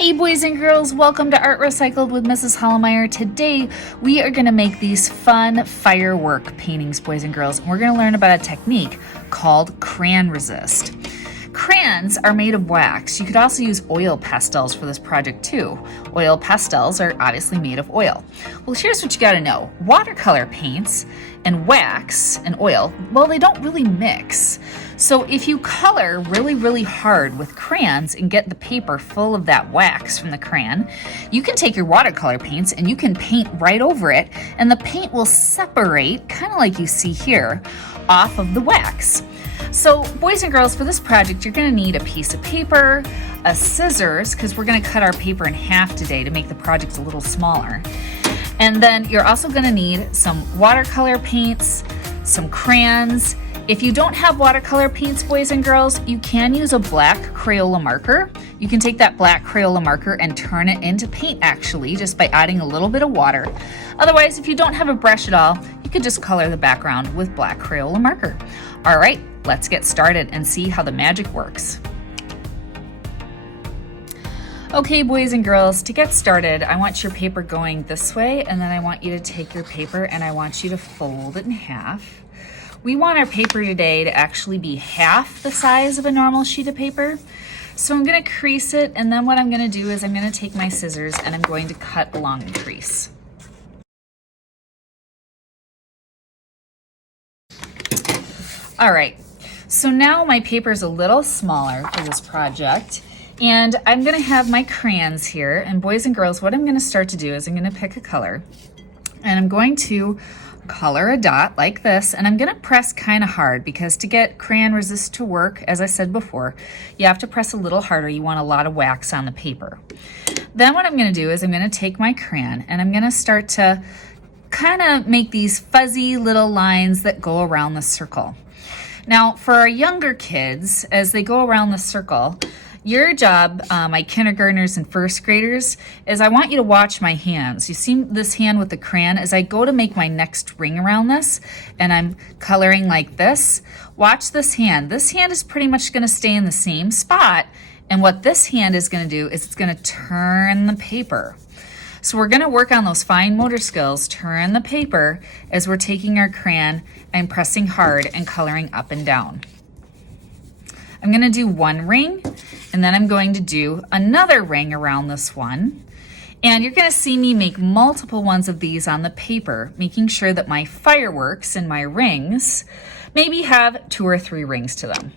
Hey boys and girls, welcome to Art Recycled with Mrs. Hollemeyer. Today we are going to make these fun firework paintings, boys and girls, and we're going to learn about a technique called crayon resist. Crayons are made of wax. You could also use oil pastels for this project too. Oil pastels are obviously made of oil. Well, here's what you got to know. Watercolor paints and wax and oil, well, they don't really mix. So if you color really hard with crayons and get the paper full of that wax from the crayon, you can take your watercolor paints and you can paint right over it, and the paint will separate, kind of like you see here, off of the wax. So boys and girls, for this project, you're gonna need a piece of paper, a scissors, because we're gonna cut our paper in half today to make the project a little smaller. And then you're also gonna need some watercolor paints, some crayons. If you don't have watercolor paints, boys and girls, you can use a black Crayola marker. You can take that black Crayola marker and turn it into paint actually, just by adding a little bit of water. Otherwise, if you don't have a brush at all, you could just color the background with black Crayola marker. All right, let's get started and see how the magic works. Okay, boys and girls, to get started, I want your paper going this way, and then I want you to take your paper and I want you to fold it in half. We want our paper today to actually be half the size of a normal sheet of paper. So I'm gonna crease it, and then what I'm gonna do is I'm gonna take my scissors and I'm going to cut along the crease. All right, so now my paper is a little smaller for this project, and I'm gonna have my crayons here, and boys and girls, what I'm gonna start to do is I'm gonna pick a color, and I'm going to color a dot like this, and I'm gonna press kind of hard because to get crayon resist to work, as I said before, you have to press a little harder. You want a lot of wax on the paper. Then what I'm gonna do is I'm gonna take my crayon and I'm gonna start to kind of make these fuzzy little lines that go around the circle. Now, for our younger kids, as they go around the circle, your job, my kindergartners and first graders, is I want you to watch my hands. You see this hand with the crayon? As I go to make my next ring around this, and I'm coloring like this, watch this hand. This hand is pretty much gonna stay in the same spot, and what this hand is gonna do is it's gonna turn the paper. So we're gonna work on those fine motor skills, turn the paper as we're taking our crayon and pressing hard and coloring up and down. I'm gonna do one ring, and then I'm going to do another ring around this one. And you're gonna see me make multiple ones of these on the paper, making sure that my fireworks and my rings maybe have 2 or 3 rings to them.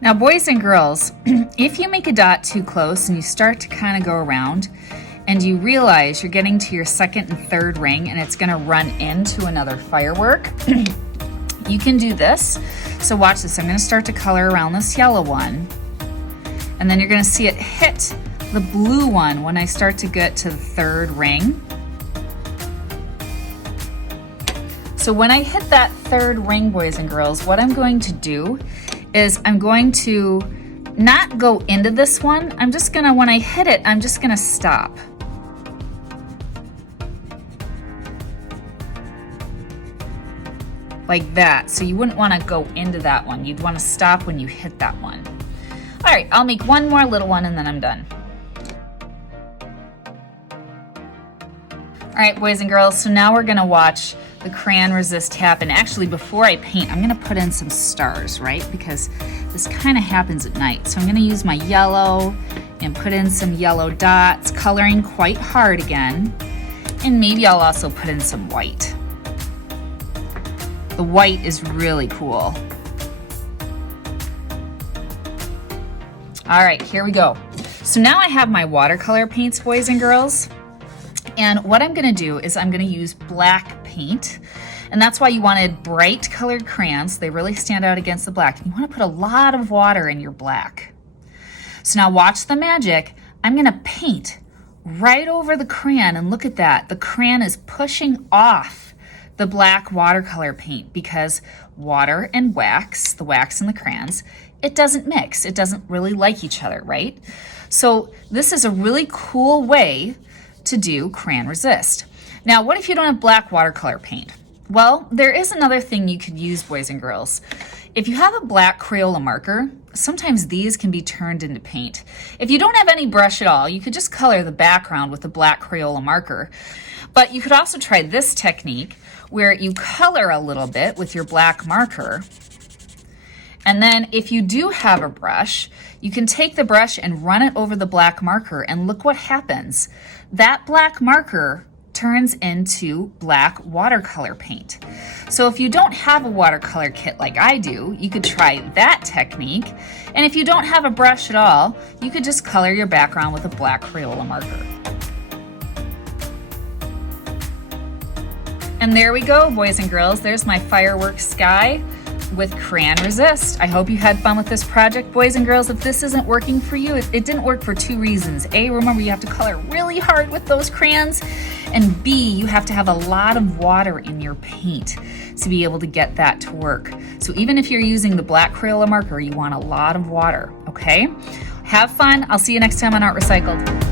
Now, boys and girls, if you make a dot too close and you start to kind of go around and you realize you're getting to your second and third ring and it's going to run into another firework, you can do this. So watch this. I'm going to start to color around this yellow one, and then you're going to see it hit the blue one when I start to get to the third ring. So when I hit that third ring, boys and girls, what I'm going to do is I'm going to not go into this one. I'm just gonna, when I hit it, I'm just gonna stop. Like that. So you wouldn't wanna go into that one. You'd wanna stop when you hit that one. All right, I'll make one more little one and then I'm done. All right, boys and girls, so now we're gonna watch the crayon resist happen. Actually, before I paint, I'm gonna put in some stars, right? Because this kind of happens at night. So I'm gonna use my yellow and put in some yellow dots, coloring quite hard again. And maybe I'll also put in some white. The white is really cool. All right, here we go. So now I have my watercolor paints, boys and girls. And what I'm gonna do is I'm gonna use black paint, and that's why you wanted bright colored crayons. They really stand out against the black. You wanna put a lot of water in your black. So now watch the magic. I'm gonna paint right over the crayon, and look at that. The crayon is pushing off the black watercolor paint because water and wax, the wax and the crayons, it doesn't mix. It doesn't really like each other, right? So this is a really cool way to do crayon resist. Now, what if you don't have black watercolor paint? Well, there is another thing you could use, boys and girls. If you have a black Crayola marker, sometimes these can be turned into paint. If you don't have any brush at all, you could just color the background with a black Crayola marker. But you could also try this technique where you color a little bit with your black marker. And then if you do have a brush, you can take the brush and run it over the black marker, and look what happens. That black marker turns into black watercolor paint. So if you don't have a watercolor kit like I do, you could try that technique. And if you don't have a brush at all, you could just color your background with a black Crayola marker. And there we go, boys and girls. There's my fireworks sky with crayon resist. I hope you had fun with this project, boys and girls. If this isn't working for you, it didn't work for two reasons. A, remember you have to color really hard with those crayons, and B, you have to have a lot of water in your paint to be able to get that to work. So even if you're using the black Crayola marker, you want a lot of water, okay? Have fun. I'll see you next time on Art Recycled.